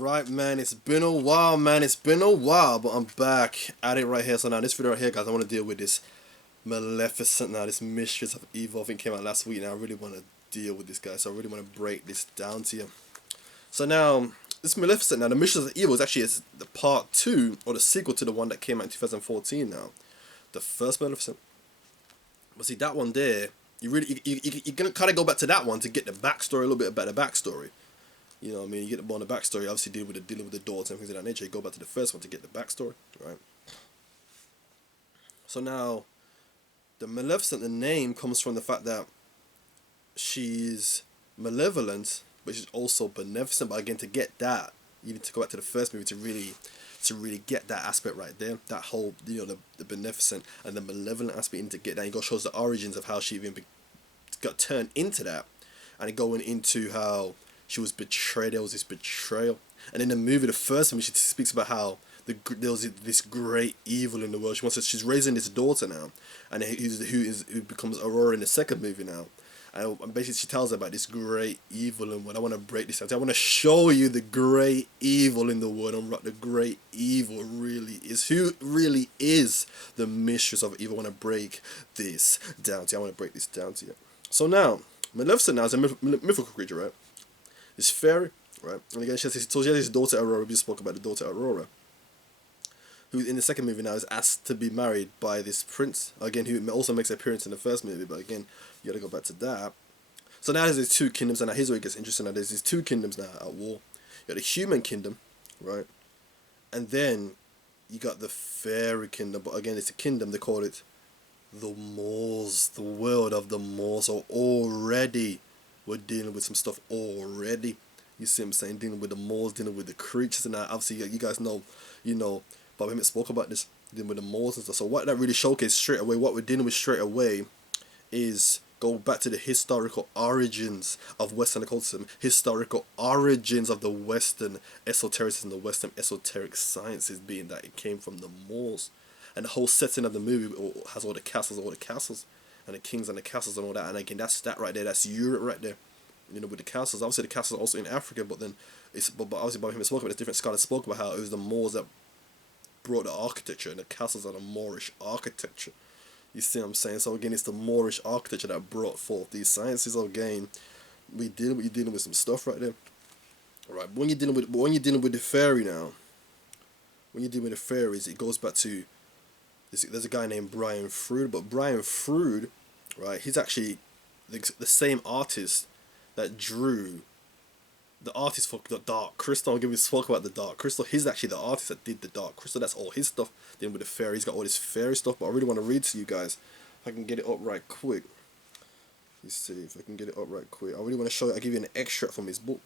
Alright, man, it's been a while, man. It's been a while, but I'm back at it right here. So now this video right here, guys, I want to deal with this Maleficent now, this Mistress of Evil. I think came out last week. Now I really want to deal with this guy, so I really want to break this down to you. So now, this Maleficent now, the Mistress of Evil is actually the part 2, or the sequel to the one that came out in 2014 now. The first Maleficent. But see, that one there, you're gonna kind of go back to that one to get the backstory, a little bit about the backstory. You know what I mean? You get the more on the backstory, obviously dealing with the daughters and things of that nature. You go back to the first one to get the backstory, right? So now, the Maleficent, the name comes from the fact that she's malevolent, but she's also beneficent. But again, to get that, you need to go back to the first movie to really get that aspect right there. That whole, the beneficent and the malevolent aspect. You need to get that. You got to show us the origins of how she even got turned into that, and going into how she was betrayed. There was this betrayal, and in the movie, the first movie, she speaks about how there was this great evil in the world. She's raising this daughter now, and who becomes Aurora in the second movie now. And basically, she tells her about this great evil and what I want to break this down. I want to show you the great evil in the world and what the great evil really is. Who really is the Mistress of Evil? I want to break this down to you. I want to break this down to you. So now, Maleficent now is a mythical creature, right? This fairy, right? And again, she has this daughter Aurora. We just spoke about the daughter Aurora, who in the second movie now is asked to be married by this prince. Again, who also makes an appearance in the first movie, but again, you gotta go back to that. So now there's these two kingdoms, and now here's where it gets interesting. Now there's these two kingdoms now at war. You got the human kingdom, right? And then you got the fairy kingdom, but again, it's a kingdom, they call it the Moors, the world of the Moors. So already, we're dealing with some stuff already. You see what I'm saying? Dealing with the Moors, dealing with the creatures, and that. Obviously, you guys know, Bob Emmett spoke about this, dealing with the Moors and stuff. So what that really showcased straight away, what we're dealing with straight away, is go back to the historical origins of Western occultism, historical origins of the Western esotericism, the Western esoteric sciences, being that it came from the Moors. And the whole setting of the movie has all the castles, and the kings and the castles and all that. And again, that's that right there. That's Europe right there. With the castles. Obviously, the castles are also in Africa, but then but obviously by him spoke about this, different scholars spoke about how it was the Moors that brought the architecture, and the castles are the Moorish architecture. You see what I'm saying? So again, it's the Moorish architecture that brought forth these sciences. Again, you're dealing with some stuff right there. All right, but when you're dealing with the fairy now, when you're dealing with the fairies, it goes back to there's a guy named Brian Froud, but Brian Froud, right? He's actually the same artist that drew the artist for the Dark Crystal. I'll give you a spoke about the Dark Crystal. He's actually the artist that did the Dark Crystal. That's all his stuff. Then with the fairy, he's got all this fairy stuff. But I really want to read to you guys. If I can get it up right quick. Let's see if I can get it up right quick. I really want to show you. I'll give you an extract from his book.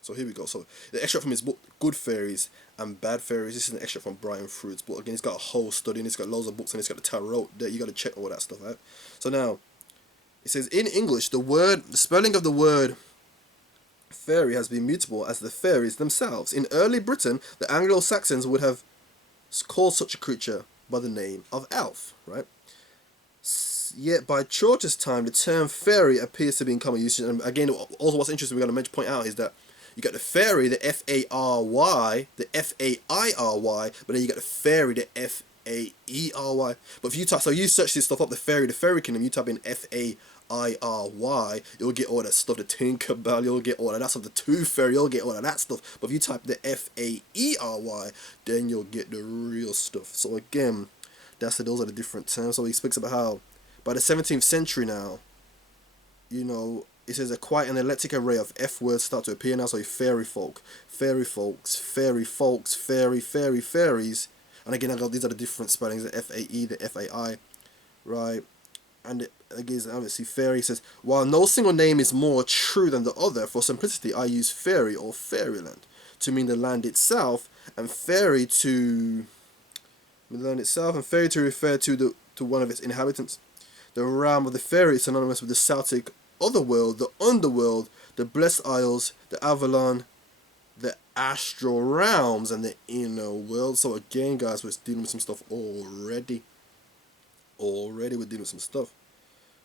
So here we go. So the extract from his book, Good Fairies and Bad Fairies. This is an extract from Brian Froud's book. Again, he's got a whole study, and he's got loads of books, and he's got the tarot there. You got to check all that stuff out. So now, it says in English, the spelling of the word fairy has been mutable as the fairies themselves. In early Britain, the Anglo-Saxons would have called such a creature by the name of elf, right? Yet by Chaucer's time, the term fairy appears to be in common usage. And again, also what's interesting, we're going to point out is that you got the fairy, the F-A-R-Y, the F-A-I-R-Y, but then you got the fairy, the F-A-E-R-Y. But if you type, so you search this stuff up, the fairy kingdom, you type in F-A-I-R-Y, you'll get all that stuff, the Tinkerbell, you'll get all of that stuff, the Tooth Fairy, you'll get all of that stuff. But if you type the F-A-E-R-Y, then you'll get the real stuff. So again, those are the different terms. So he speaks about how by the 17th century now, it says quite an eclectic array of F words start to appear now. So fairy folk, fairy folks, fairy folks, fairies. And again, these are the different spellings, the F-A-E, the F-A-I, right? And again, obviously, fairy says, while no single name is more true than the other, for simplicity, I use fairy or fairyland to mean the land itself, and fairy to refer to one of its inhabitants. The realm of the fairy is synonymous with the Celtic otherworld, the underworld, the blessed isles, the Avalon, the astral realms, and the inner world. So again, guys, we're dealing with some stuff already. We're dealing with some stuff,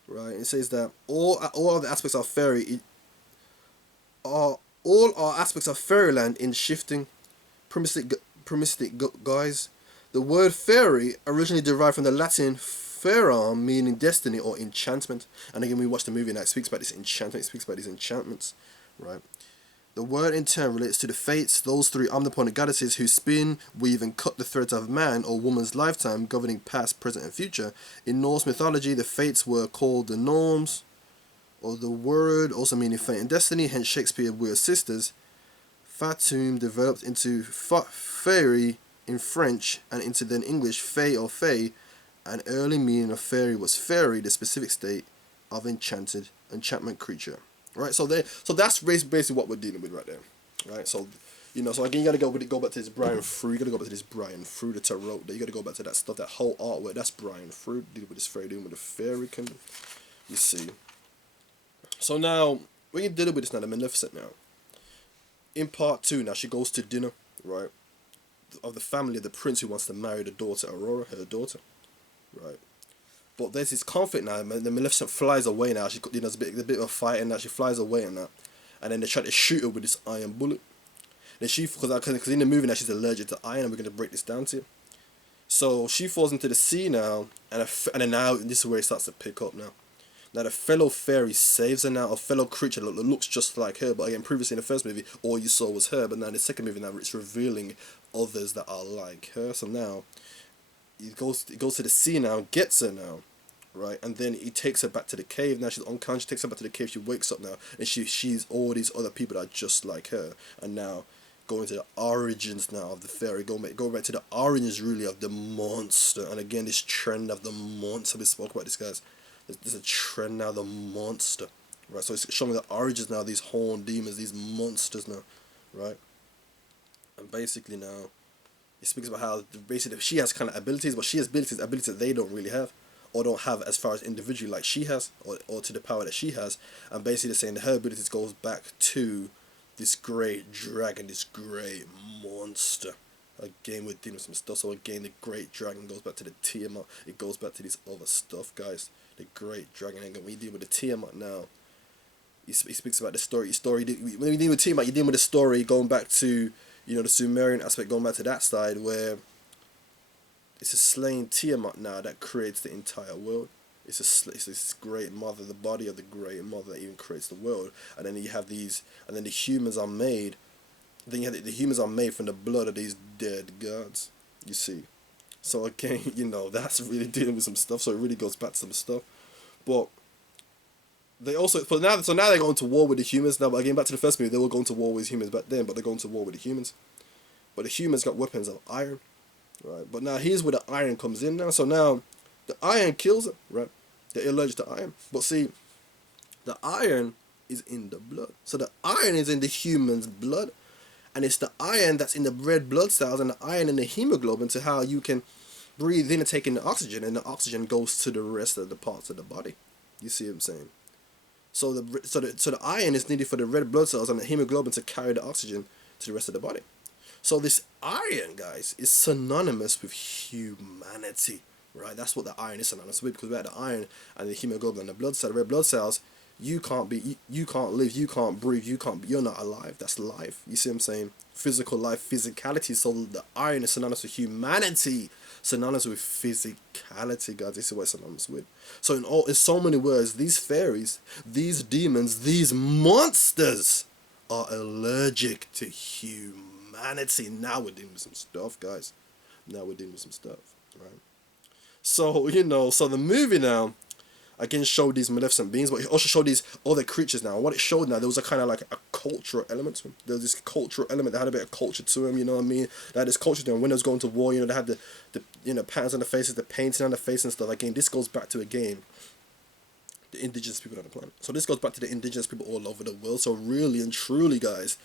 right? It says that all of the aspects of fairy are All are aspects of fairyland in shifting, promistic guise. The word fairy originally derived from the Latin ferum, meaning destiny or enchantment. And again, we watch the movie and it speaks about this enchantment, it speaks about these enchantments, right? The word in turn relates to the fates, those three omnipotent goddesses who spin, weave, and cut the threads of man or woman's lifetime, governing past, present, and future. In Norse mythology, the fates were called the norms, or the word also meaning fate and destiny, hence Shakespeare were sisters. Fatum developed into fairy in French and into then English fay or fay. An early meaning of fairy was fairy, the specific state of enchantment creature. Right, so that's basically what we're dealing with right there. Right, so so again, you gotta go back to this Brian Frew. You gotta go back to this Brian Frew, the tarot. You gotta go back to that stuff, that whole artwork. That's Brian Frew dealing with this fairy, dealing with the fairy kingdom. You see. So now we're dealing with this now, the Maleficent now. In part two, now she goes to dinner, right, of the family of the prince who wants to marry the daughter Aurora, her daughter, right. But there's this conflict now. The Maleficent flies away now. There's a bit of a fight and that she flies away and that, and then they try to shoot her with this iron bullet. Then because in the movie now she's allergic to iron, and we're gonna break this down to you. So she falls into the sea now, and then now this is where it starts to pick up now. Now the fellow fairy saves her now, a fellow creature that looks just like her, but again previously in the first movie all you saw was her, but now in the second movie now it's revealing others that are like her. So now it goes to the sea now, gets her now, right, and then he takes her back to the cave. Now she's unconscious, takes her back to the cave, she wakes up now, and she's all these other people that are just like her, and now going to the origins now of the fairy, go back to the origins really of the monster, and again this trend of the monster, we spoke about this, guys. There's a trend now, the monster, right? So it's showing the origins now, these horned demons, these monsters now, right? And basically now, it speaks about how basically she has kind of abilities, but she has abilities that they don't really have, or don't have as far as individually like she has, or to the power that she has. And basically saying that her abilities goes back to this great dragon, this great monster. Again, we're dealing with some stuff. So again, the great dragon goes back to the Tiamat. It goes back to this other stuff, guys. The great dragon. And when we deal with the Tiamat now, he speaks about the story. When we deal with Tiamat, you deal with the story going back to the Sumerian aspect, going back to that side where it's a slain Tiamat now that creates the entire world. It's this great mother, the body of the great mother that even creates the world. And then you have these, and then the humans are made. Then you have the humans are made from the blood of these dead gods. You see, so again, that's really dealing with some stuff. So it really goes back to some stuff, but they also, so now they're going to war with the humans now. But again, back to the first movie, they were going to war with humans back then, but they're going to war with the humans. But the humans got weapons of iron, right? But now here's where the iron comes in now. So now the iron kills them, right? They're allergic to iron, but see, the iron is in the blood. So the iron is in the human's blood. And it's the iron that's in the red blood cells and the iron in the hemoglobin to how you can breathe in and take in the oxygen, and the oxygen goes to the rest of the parts of the body. You see what I'm saying? So the iron is needed for the red blood cells and the hemoglobin to carry the oxygen to the rest of the body. So this iron, guys, is synonymous with humanity, right? That's what the iron is synonymous with, because without the iron and the hemoglobin and the blood cell, the red blood cells, you can't live, you can't breathe, you're not alive. That's life. You see what I'm saying? Physical life, physicality. So the iron is synonymous with humanity, synonymous with physicality, guys. This is what it's synonymous with. So in so many words, these fairies, these demons, these monsters are allergic to humanity. Now we're dealing with some stuff, guys. Now we're dealing with some stuff, right? So so the movie now again showed these maleficent beings, but it also showed these other creatures now. And what it showed now, there was a kind of like a cultural element to them. There was this cultural element that had a bit of culture to them, you know what I mean? They had this culture to them. When they was going to war, they had the patterns on the faces, the painting on the face and stuff. Again, this goes back to, again, the indigenous people on the planet. So this goes back to the indigenous people all over the world. So really and truly, guys,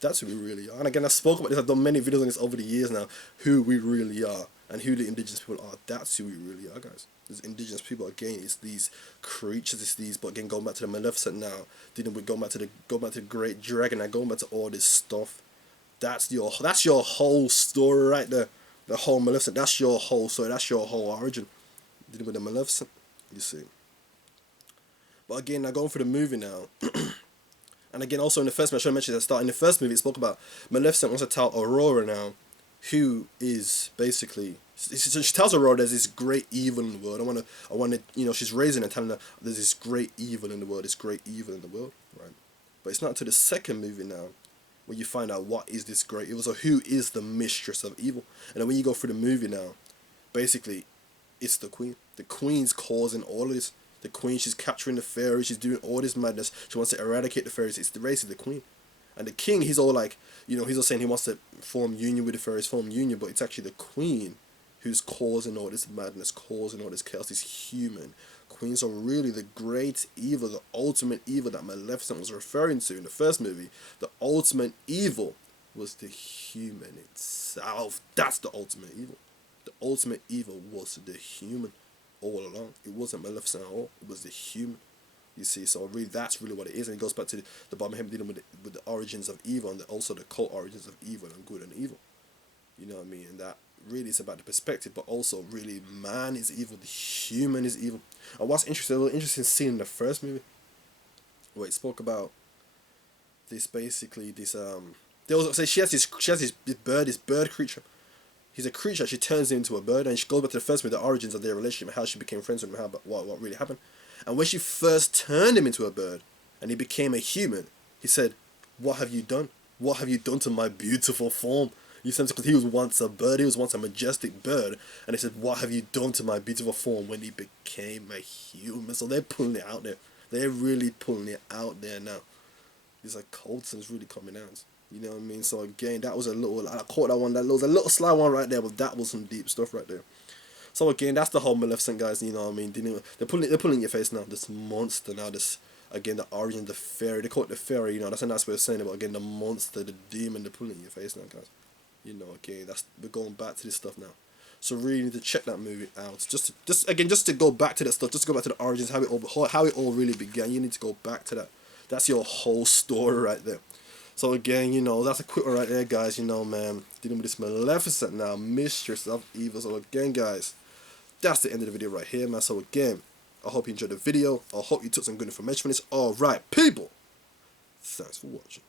that's who we really are. And again, I spoke about this, I've done many videos on this over the years now, who we really are and who the indigenous people are. That's who we really are, guys. These indigenous people, again, it's these creatures, it's these, but again, going back to the Maleficent now, going back to the great dragon, now going back to all this stuff. That's your whole story right there. The whole Maleficent, that's your whole story, that's your whole origin. Dealing with the Maleficent, you see. But again, now going for the movie now, And again, also in the first movie, I should have mentioned at the start, in the first movie, it spoke about Maleficent wants to tell Aurora now, who is basically, she tells Aurora there's this great evil in the world. I want to, you know, she's raising her, telling her there's this great evil in the world, this great evil in the world, right? But it's not until the second movie now where you find out what is this great evil, so who is the mistress of evil. And then when you go through the movie now, basically, it's the queen. The queen's causing all of this. The queen, she's capturing the fairies, she's doing all this madness. She wants to eradicate the fairies. It's the race of the queen. And the king, he's all like, you know, he's all saying he wants to form union with the fairies, form union, but it's actually the queen who's causing all this madness, causing all this chaos, this human queen. So really the great evil, the ultimate evil that Maleficent was referring to in the first movie, the ultimate evil was the human itself. That's the ultimate evil. The ultimate evil was the human all along. It wasn't Maleficent at all. It was the human. You see, so really that's really what it is, and it goes back to the bottom of him dealing with the origins of evil, and also the cult origins of evil and good and evil. You know what I mean? And that really is about the perspective, but also really man is evil, the human is evil. And what's interesting, a little interesting scene in the first movie, where it spoke about this basically this they also say she has this bird creature. He's a creature. She turns him into a bird, and she goes back to the first movie, the origins of their relationship, and how she became friends with him, how what really happened. And when she first turned him into a bird, and he became a human, he said, "What have you done? What have you done to my beautiful form?" You said, because he was once a bird, he was once a majestic bird, and he said, "What have you done to my beautiful form?" when he became a human. So they're pulling it out there. They're really pulling it out there now. It's like Colton's really coming out. You know what I mean? So again, that was a little, I caught that one, that was a little sly one right there, but that was some deep stuff right there. So again, that's the whole Maleficent, guys, you know what I mean? They're pulling it in your face now, this monster now, this, again, the origin of the fairy, they call it the fairy, you know, that's a nice way of saying it, but again, the monster, the demon, they're pulling it in your face now, guys. You know, again, we're going back to this stuff now. So really need to check that movie out. Just to go back to that stuff, just to go back to the origins, how it all really began. You need to go back to that. That's your whole story right there. So again, you know, that's a quick one right there, guys. You know, man, dealing with this Maleficent now, Mistress of Evil. So again, guys, that's the end of the video right here, man. So again, I hope you enjoyed the video. I hope you took some good information from this. All right, people. Thanks for watching.